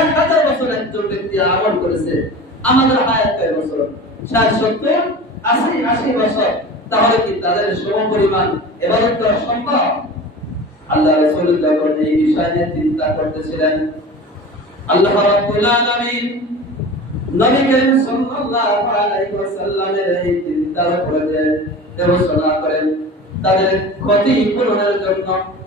এক হাজার বছর একজন ব্যক্তি আমল করেছে, আমাদের হায়াত কয় বছর? ষাট সত্তর, আশি আশি বছর। তাহলে কি তাদের সম পরিমাণ এবাদত করা সম্ভব? আল্লাহ রসুল যখন এই বিষয় নিয়ে চিন্তা করতেছিলেন। আল্লাহ রাব্বুল আলামিন নবী করিম সাল্লাল্লাহু আলাইহি ওয়াসাল্লামের এই চিন্তার উপরে দেবসনা করেন, তাদের ক্ষতি পূরণের জন্য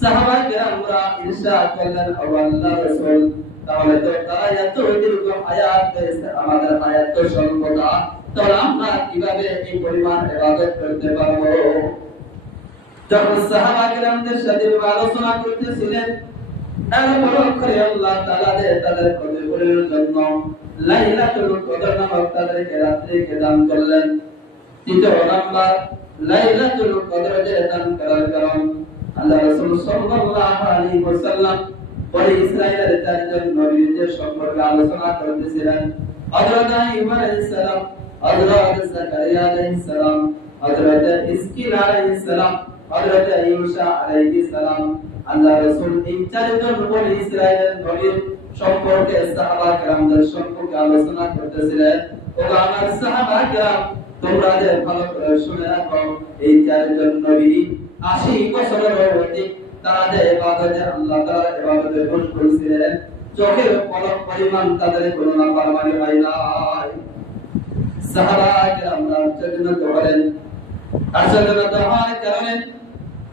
সাহাবা কিরামরা ইরশাদ করলেন ও রাসূল তাহলে তো তারা এত দীর্ঘ হায়াত পেয়েছে আমাদের হায়াত তো স্বল্পতা তাহলে আমরা কীভাবে এই পরিমাণ ইবাদত করতে পারব যখন সাহাবা সাথে আলোচনা করতেছিলেন করে আল্লাহ তাআলা তাদের জন্য লাইলাতুল কদর নামক রাত্রিকে দান করলেন তৃতীয় নাম্বার লাইলাতুল কদর যে দান করার কারণ আল্লাহ রাসূল সাল্লাল্লাহু আলাইহি বনি ইসরাঈলের নবীদের সম্পর্কে আলোচনা করতেছিলেন। হযরত ইব্রাহিম আলাইহিস সালাম, হযরত জাকারিয়া আলাইহিস সালাম, হযরত ইসকিল আলাইহিস সালাম, হযরত আলাইহিস সালাম। আল্লাহ রাসূল চারজন বনি ইসরাঈলের নবীর সম্পর্কে সাহাবা کرامদের সম্পর্কে আলোচনা করতেছিলেন। ও আমার তোমরা যে ভালো শুনে রাখো, এই চারজন নবী আশি বছরের অধিক তারা যে ইবাদতে আল্লাহ তাআলা ইবাদতে খুশ করেছিলেন। চোখের পলক পরিমাণ তাদের কোনো নাফরমানি হয় নাই। সাহাবা کرام আশ্চর্যজনক হলেন আশ্চর্যজনক হওয়ার কারণে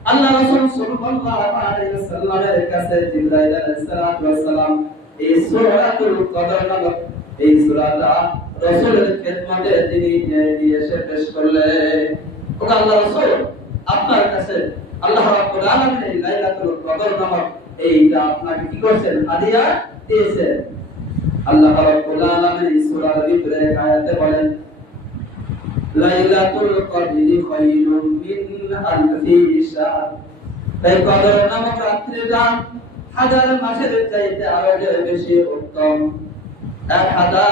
আল্লাহ রাসূল সাল্লাল্লাহু আলাইহি ওয়াসাল্লামের কাছে আলাইহিস এই সূরাতুল কদর নামক এই সূরাটা রাসূলের খেদমতে তিনি নিয়ে এসে পেশ ওটা আল্লাহ রাসূল আপনার কাছে আল্লাহ রাব্বুল আলামিন এই লাইলাতুল কদর নামক এইটা আপনাকে কি করছেন? হাদিয়া দিয়েছেন। আল্লাহ রাব্বুল আলামিন সূরার ভিতরে এক আয়াতে বলেন, লাইলাতুল কদরি খায়রুম মিন আলফি শাহর তাই কদর নামক রাত্রিটা হাজার মাসের চাইতে আরও বেশি উত্তম। এক হাজার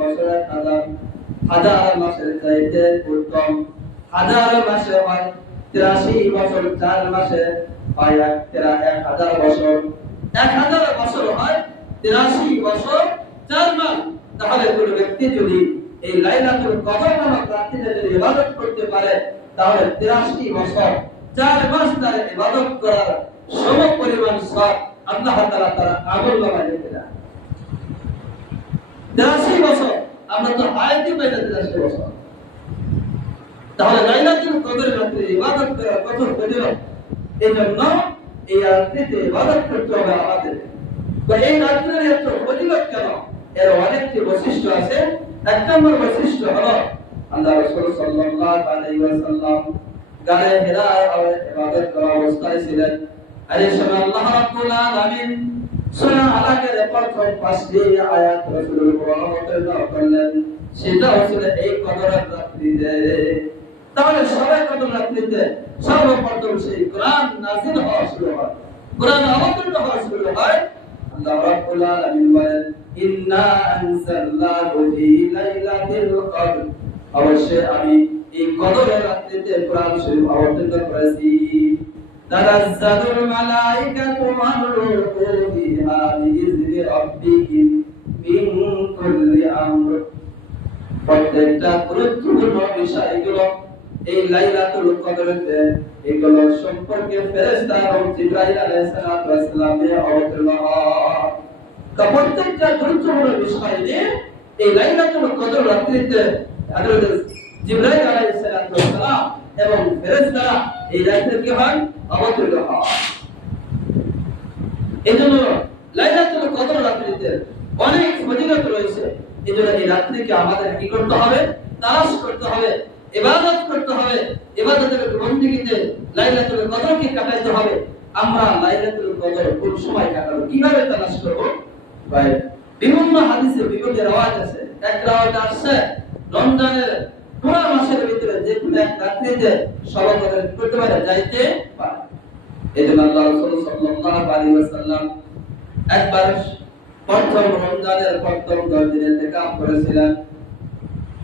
বছর এক হাজার হাজার মাসের চাইতে উত্তম। হাজার মাসে হয় তিরাশি বছর চার মাসে হয় তেরা এক হাজার বছর। এক হাজার বছর হয় তিরাশি বছর চার মাস। তাহলে কোন ব্যক্তি যদি এই লাইলাতুল কদর নামক রাত্রিতে যদি ইবাদত করতে পারে, তাহলে 83 বছর চার মাস তার ইবাদত করার সম পরিমাণ সব আল্লাহ তাআলা তার আমল নামায় লিখে দেন 83 বছর, আমরা তো হায়াতই পাই না 83 বছর। তাহলে লাইলাতুল কদর ফজিলত এই এই রাত্রিতে ইবাদত করতে হবে আমাদের। তো এই রাত্রের এত ফজিলত কেন? এর অনেকটি বৈশিষ্ট্য আছে? এক নম্বর বৈশিষ্ট্য হলো, আল্লাহ রাসূল সাল্লাল্লাহু আলাইহি ওয়াসাল্লাম গায়ে হেরা ইবাদত করা অবস্থায় ছিলেন। আর এই সময় আল্লাহ রাব্বুল আলামিন সূরা আলাকের প্রথম পাঁচটি আয়াত রাসূলের অবতীর্ণ করলেন। সেটা হচ্ছে এই কদরের রাত্রিতে। তাহলে সবাই কদর রাত্রিতে সর্বপ্রথম সেই কোরআন নাযিল হওয়া শুরু হয়। কোরআন অবতীর্ণ হওয়া শুরু হয়। আল্লাহ রাব্বুল আলামিন বলেন, ইন্না ফি লাইলাতিল কদর। অবশ্যই আমি এই কদরের রাত্রিতে কোরআন শরীফ অবতীর্ণ করেছি। তানাজ্জালুল মালাইকাতু রূহু ফিহা মিন কুল্লি আমর। প্রত্যেকটা গুরুত্বপূর্ণ বিষয়গুলো এই লাইলাতুল কদরেতে এগুলো সম্পর্কে ফেরেশতা এবং জিবরাইল আলাইহিস সালাতু ওয়াস সালামে অবতীর্ণ হয়। প্রত্যেকটা গুরুত্বপূর্ণ বিষয় নিয়ে এই লাইলাতুল কদর রাত্রিতে হযরত জিবরাইল আলাইহিস সালাম এবং ফেরেশতারা এই রাত্রে কি হয়? অবতীর্ণ হয়। এজন্য লাইলাতুল কদর রাত্রিতে অনেক ফজিলত রয়েছে। এজন্য এই রাত্রিকে আমাদের কি করতে হবে? তালাশ করতে হবে। ইবাদত করতে হবে, ইবাদতের বন্দিগিতে লাইলাতুল কদরকে কাটাইতে হবে। আমরা লাইলাতুল কদর কোন সময় কাটাবো, কীভাবে তালাশ করব? ভাই, বিভিন্ন হাদিসে বিভিন্ন রাওয়াজ আছে। এক রাওয়াজ আসছে, রমজানের পুরো মাসের ভিতরে যে কোনো এক রাত্রিতে সবাই করতে পারে, যাইতে পারে। এজন্য আল্লাহ রাসূল সাল্লাল্লাহু আলাইহি ওয়াসাল্লাম একবার প্রথম রমজানের প্রথম দশ দিনে ইতিকাফ করেছিলেন।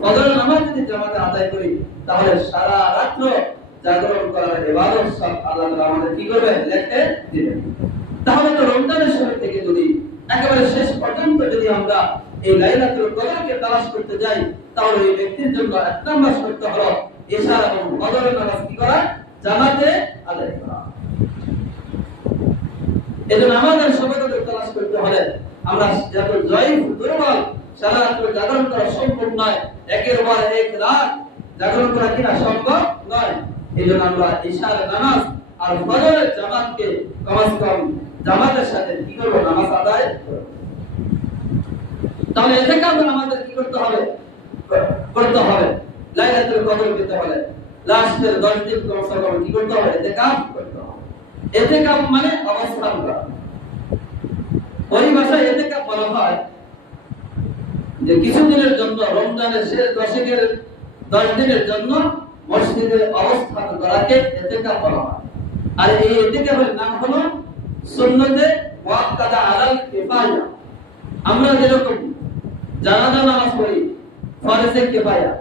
ফজরের নামাজ যদি জামাতে আদায় করি, তাহলে সারা রাত্র জাগরণ করার ইবাদত সব আল্লাহ আমাদের কি করবে লিখে দিবেন। তাহলে তো রমজানের সময় থেকে যদি একেবারে শেষ পর্যন্ত যদি আমরা এই লাইলাতুল কদরকে তালাশ করতে যাই, তাহলে এই ব্যক্তির জন্য এক নম্বর শর্ত হলো এশার এবং ফজরের নামাজ কি করা? জামাতে আদায় করা। এজন্য আমাদের সবাইকে তালাশ করতে হলে আমরা যত জয়ীফ, দুর্বল সারা কম করতে হবে? করতে হবে। লাইলাতুল কদর পেতে হলে লাস্টের 10 দিন কমসে কম কি করতে হবে? এতে কাজ করতে হবে। এতে কাজ মানে অবস্থান এতে কাজ বলা হয় যে কিছুদিনের জন্য রমজানের শেষ দশকের দশ দিনের জন্য মসজিদে অবস্থান করাকে এতেকাপ বলা হয়। আর এই এতেকাপের নাম হলো সুন্নতে ওয়াক্কাদা আলাল কিফায়া। আমরা যেরকম জানাজা নামাজ পড়ি, ফরজে কিফায়া।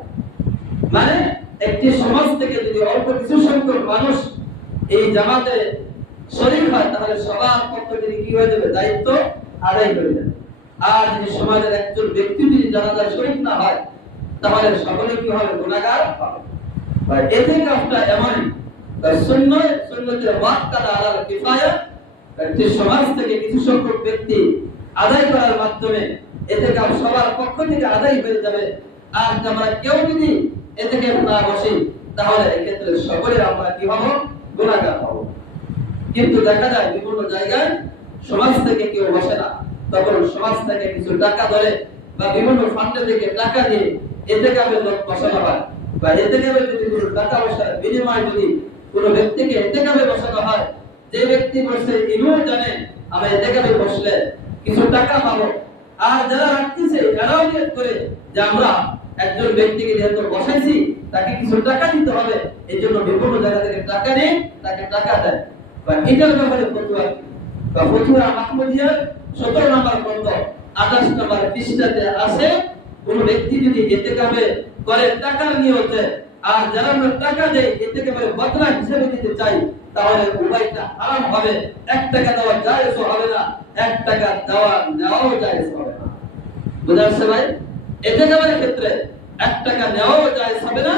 মানে একটি সমাজ থেকে যদি অল্প কিছু সংখ্যক মানুষ এই জামাতে শরীর হয়, তাহলে সবার পক্ষ থেকে কি হয়ে যাবে? দায়িত্ব আদায় হয়ে যাবে। আর যদি সমাজের একজন ব্যক্তি যদি জানাজার শরীর না হয়, তাহলে সকলে কি হবে? গুণাগার এতে কাজটা এমন সমাজ থেকে কিছু সংখ্যক ব্যক্তি আদায় করার মাধ্যমে এতে কাজ সবার পক্ষ থেকে আদায় হয়ে যাবে। আর আমরা কেউ যদি না বসি, তাহলে এক্ষেত্রে সকলে আমরা কি হব? গুণাগার হব। কিন্তু দেখা যায় বিভিন্ন জায়গায় সমাজ থেকে কেউ বসে না। তখন সমাজ থেকে কিছু টাকা ধরে বা বিভিন্ন ফান্ডে থেকে টাকা দিয়ে এতে কাপে বসানো হয়। বা এতে কাপে যদি কোনো টাকা পয়সার বিনিময় যদি কোনো ব্যক্তিকে এতে কাপে বসানো হয়, যে ব্যক্তি বসে ইনিও জানে আমরা এতে কাপে বসলে কিছু টাকা পাবো। আর যারা রাখতেছে, এরাও নিয়ত করে যে আমরা একজন ব্যক্তিকে যেহেতু বসাইছি, তাকে কিছু টাকা দিতে হবে, এই জন্য বিভিন্ন জায়গা থেকে টাকা নিয়ে তাকে টাকা দেয়। বা এটার ব্যাপারে ফতুয়া। বা ফতুয়া আহমদিয়ার সতেরো নম্বর গ্রন্থ, আঠাশ নম্বর পৃষ্ঠাতে আছে, কোন ব্যক্তি যদি এতে কাবে করে আর যারা আমরা টাকা দেয় এতে বদলা হিসেবে দিতে চাই, তাহলে হবে। এক টাকা দেওয়া হবে না, এক টাকা দেওয়া নেওয়াও হবে না। বুঝা ভাই? এতে ক্ষেত্রে এক টাকা নেওয়াও হবে না,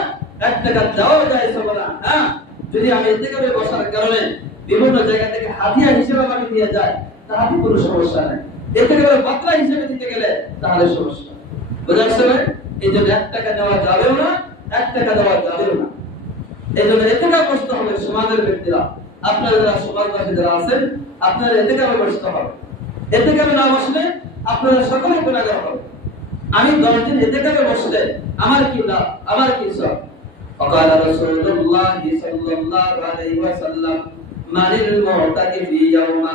এক টাকা দেওয়াও জায়েজ হবে না। হ্যাঁ? যদি আমি এতে কাবে বসার কারণে বিভিন্ন জায়গা থেকে হাদিয়া হিসেবে আমি নিয়ে যায় তাহলে কোনো সমস্যা নেই এতে গেলে বাতলা হিসেবে দিতে গেলে তাহলে সমস্যা বোঝা যাচ্ছে ভাই এই জন্য এক টাকা দেওয়া যাবেও না এক টাকা দেওয়া যাবেও না এই জন্য এতে কাপ বসতে হবে সমাজের ব্যক্তিরা আপনারা যারা সমাজবাসী যারা আছেন আপনারা এতে কাপে বসতে হবে এতে কাপে না বসলে আপনারা সকলে গুণাগার হবে আমি দশ দিন এতে কাপে বসলে আমার কি লাভ আমার কি সব وقال رسول الله صلى الله عليه وسلم من المعتكف يوما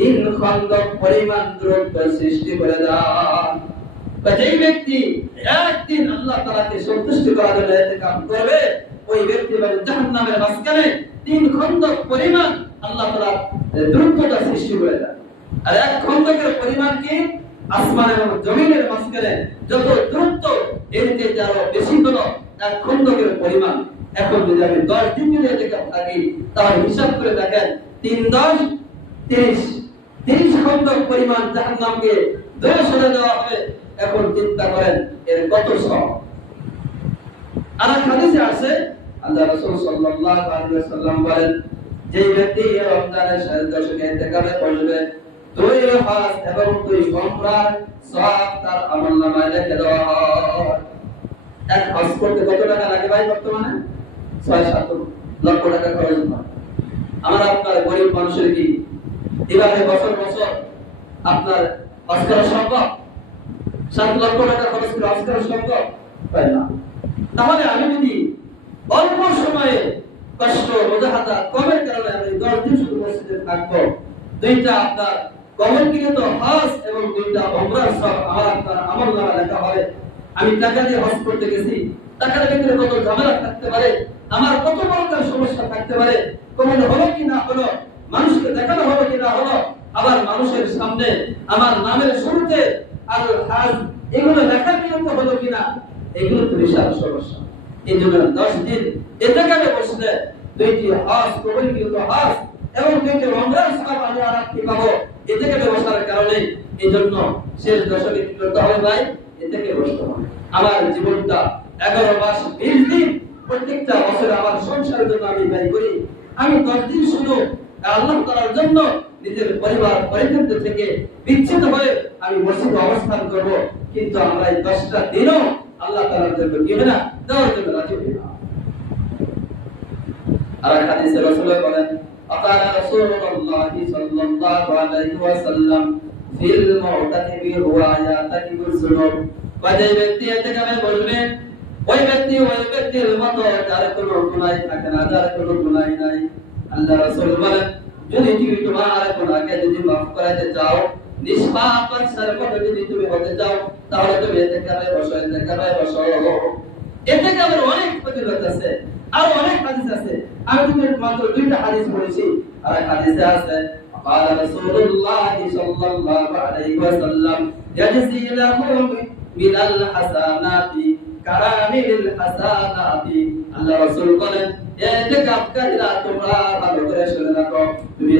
তিন খন্দক পরিমাণ দূরত্ব সৃষ্টি করে বা যেই ব্যক্তি একদিন আল্লাহ তাআলাকে সন্তুষ্টি করার জন্য ইতিকাফ করবে, ওই ব্যক্তি এবং জাহান্নামের মাঝখানে তিন খন্দক পরিমাণ আল্লাহ তাআলা দূরত্বটা সৃষ্টি করে দেন আর এক খন্দকের পরিমাণ কি? আসমান এবং জমিনের মাঝখানে যত দূরত্ব এর চেয়ে আরও বেশি হলো এক খন্দকের পরিমাণ। এখন যদি আমি দশ দিন যদি এদিকে থাকি, তাহলে হিসাব করে দেখেন, তিন দশ, তিরিশ তিরিশ খন্দক পরিমাণ জাহান্নামকে দূরে সরে দেওয়া হবে, এখন চিন্তা করেন এর কত সব? আর হাদিসে আছে, আল্লাহ রাসূল সাল্লাল্লাহু আলাইহি ওয়াসাল্লাম বলেন যে ব্যক্তি রমজানের শেষ দশকে ইন্তেকালে বসবে দুই হাজ এবং দুই সম্রাট সব তার আমলনামায় লিখে দেওয়া হয়। এক হজ করতে কত টাকা লাগে ভাই বর্তমানে? ছয় সাত লক্ষ টাকা খরচ হয়। আমার আপনার গরিব মানুষের কি এভাবে বছর বছর আপনার হজ সম্ভব? সাত লক্ষ টাকা খরচ করে হজ সম্ভব? হয় না? তাহলে আমি যদি অল্প সময়ে কষ্ট রোজাহাতা কমের কারণে আমি দশ দিন শুধু মসজিদে থাকব, দুইটা আপনার কমলকৃত হজ এবং দুইটা ওমরার সব আমার আপনার আমল নামা লেখা হবে। আমি টাকা দিয়ে হজ করতে গেছি, টাকার ভিতরে কত ঝামেলা থাকতে পারে, আমার কত প্রকার সমস্যা থাকতে পারে কমন হলো কি না হলো মানুষকে দেখানো হলো কি না হলো আবার মানুষের সামনে, আমার নামের শুরুতে আর হাজ, এগুলো লেখা নিয়ম হলো কিনা, এগুলো তো বিশাল সমস্যা। এই জন্য দশ দিন বসলে দুইটি এবং দুইটি রমজান আমি আর কি পাবো। বসার কারণে এই জন্য শেষ দশকে কি করতে হবে ভাই? কালে বসতে হবে আমার জীবনটা এগারো মাস, বিশ দিন, প্রত্যেকটা বছর আমার সংসারের জন্য আমি ব্যয় করি। আমি দশ দিন শুধু আল্লাহ তালার জন্য নিজের পরিবার পরিচিত থেকে বিচ্ছিত হয়ে আমি মসজিদে অবস্থান করব। কিন্তু আমরা এই দশটা দিনও আল্লাহ তালার জন্য দিবে না, দেওয়ার জন্য রাজি হই না। আর হাদিসে রাসূল বলেন অকাল রাসূলুল্লাহ সাল্লাল্লাহু আলাইহি ওয়াসাল্লাম ফিল মুতাকিবি হুয়া ইয়াতাকিবুল যুনুব কাজে ব্যক্তি এতে কামে বলবে, ওই ব্যক্তি, ওই ব্যক্তির মতো যার কোনো গুনাহ থাকে না, যার কোনো গুনাহ নাই। আল্লাহ রাসূল বলেন যদি তুমি তোমার গুনাহকে যদি মাফ করাতে চাও নিষ্পাপ সর্বত যদি তুমি হতে চাও তাহলে তুমি এতেকাবে বসো এতেকাবে বসো এতেকাবের অনেক ফজিলত আছে আর অনেক হাদিস আছে আমি কিন্তু মাত্র দুইটা হাদিস পড়েছি আর এক হাদিসে আছে قال رسول الله صلى الله عليه وسلم يجزي لهم من الحسنات كرامل الحسنات আল্লাহ রাসূল বলেন শুনে রাখো। তুমি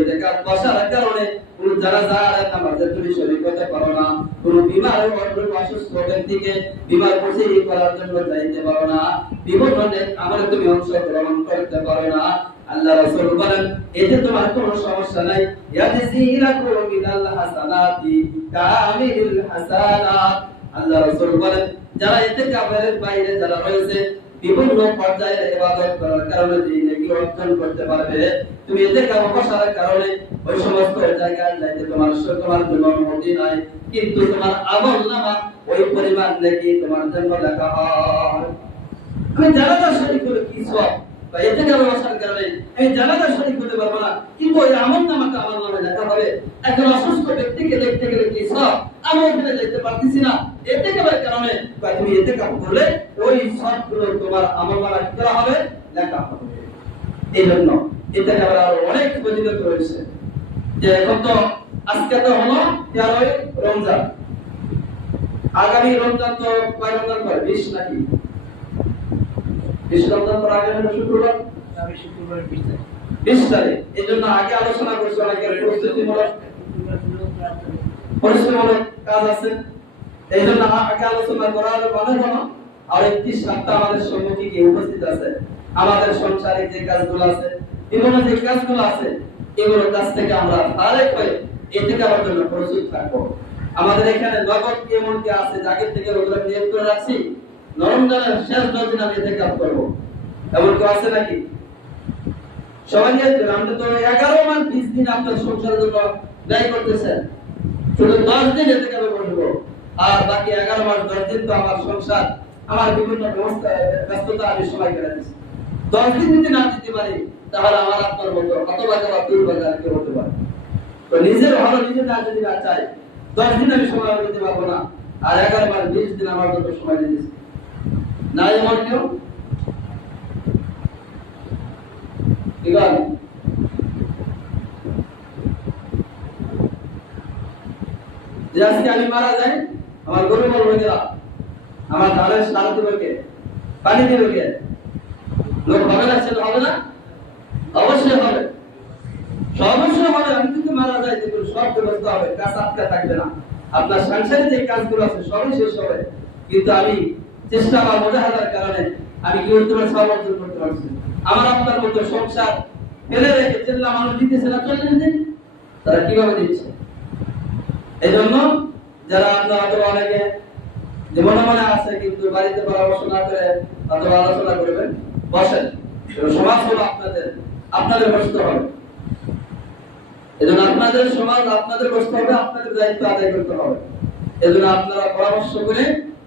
অংশগ্রহণ করতে পারো না। আল্লাহ রাসূল বলেন, এতে তোমার কোনো সমস্যা নাই। ইয়াজিলাকুম মিনাল হাসানাতি কামিল হাসানাত। আল্লাহ রাসূল বলেন, যারা এতে কাফেরের বাইরে যারা রয়েছে বিভিন্ন পর্যায়ে ইবাদত করার কারণে যে নেকি অর্জন করতে পারবে, তুমি এতে বসার কারণে ওই সমস্ত জায়গায় যাইতে তোমার তোমার জন্য অনুমতি নাই। কিন্তু তোমার আমল নামা, ওই পরিমাণ নেকি তোমার জন্য লেখা হয়। আমি জানাজা শরীক করে কি সব? করা এই জন্য কামের আরও অনেক ফজিলত রয়েছে যে এখন তো আজকে তো হলো তেরোই রমজান। আগামী রমজান তো কয় রমজান পরে বিশ নাকি? বিশ রমজান পর শুক্রবার? আমি শুক্রবার বিশ তারিখ। বিশ তারিখ। এই জন্য আগে আলোচনা করছি অনেকের প্রস্তুতিমূলক পরিশ্রমমূলক কাজ আছে। এই জন্য আগে আলোচনা করার মানে হলো আর সপ্তাহ আমাদের সম্মুখে গিয়ে উপস্থিত আছে। আমাদের সংসারিক যে কাজগুলো আছে বিভিন্ন যে কাজগুলো আছে এগুলোর কাছ থেকে আমরা হয়ে এতে করার জন্য প্রস্তুত থাকব। আমাদের এখানে নগদ এমন কি আছে যাকে থেকে ওগুলো নিয়োগ করে রাখছি। নরমজানের শেষ দিন আমি এমন কেউ আছে নাকি? সবাই তো এগারো মাস, বিশ দিন আপনার সংসারের জন্য ব্যয় করতেছেন। শুধু দশ দিন এতে আর বাকি এগারো মাস, দশ দিন তো আমার সংসার, আমার বিভিন্ন ব্যবস্থা, ব্যস্ততা আমি সময় করে দিচ্ছি দশ দিন যদি না দিতে পারি, তাহলে আমার আপনার মতো কেউ হতে পারে। তো নিজের ভালো নিজে না যদি না চাই, দশ দিন আমি সময় দিতে পারব না। আর এগারো মাস, বিশ দিন আমার সময় দিচ্ছি না এমন কেউ ঠিক আছে আমি মারা যাই, আমার গরু বলব আমার ধানের সার দেবে পানি দেবে লোক হবে না সেটা হবে না? অবশ্যই হবে। অবশ্যই হবে, আমি যদি মারা যাই দেখুন সব ব্যবস্থা হবে। কাজ আটকা থাকবে না। আপনার সাংসারিক যে কাজগুলো আছে, সবই শেষ হবে। কিন্তু আমি চেষ্টা বা মোজাহাদার কারণে আমি কি করতে পারছি অর্জন করতে পারছি আমার আপনার মতো সংসার ফেলে রেখে যেগুলো মানুষ দিতেছে না চল্লিশ দিন তারা কীভাবে দিচ্ছে? এই জন্য যারা আপনার অথবা অনেকে যে মনে মনে আছে, কিন্তু বাড়িতে পরামর্শ না করে অথবা আলোচনা করবেন, বসেন। সমাজ হলো আপনাদের আপনাদের বসতে হবে। এজন্য আপনাদের সমাজ আপনাদের বসতে হবে, আপনাদের দায়িত্ব আদায় করতে হবে। এজন্য আপনারা পরামর্শ করে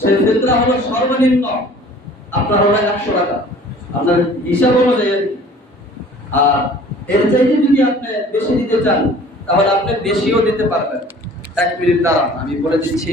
সেই ফেতরা হলো সর্বনিম্ন আপনার হলো একশো টাকা। আপনার হিসাব অনুযায়ী, আর এর চাইতে যদি আপনি বেশি দিতে চান, তাহলে আপনি বেশিও দিতে পারবেন। এক মিনিট দাঁড়ান, আমি বলে দিচ্ছি।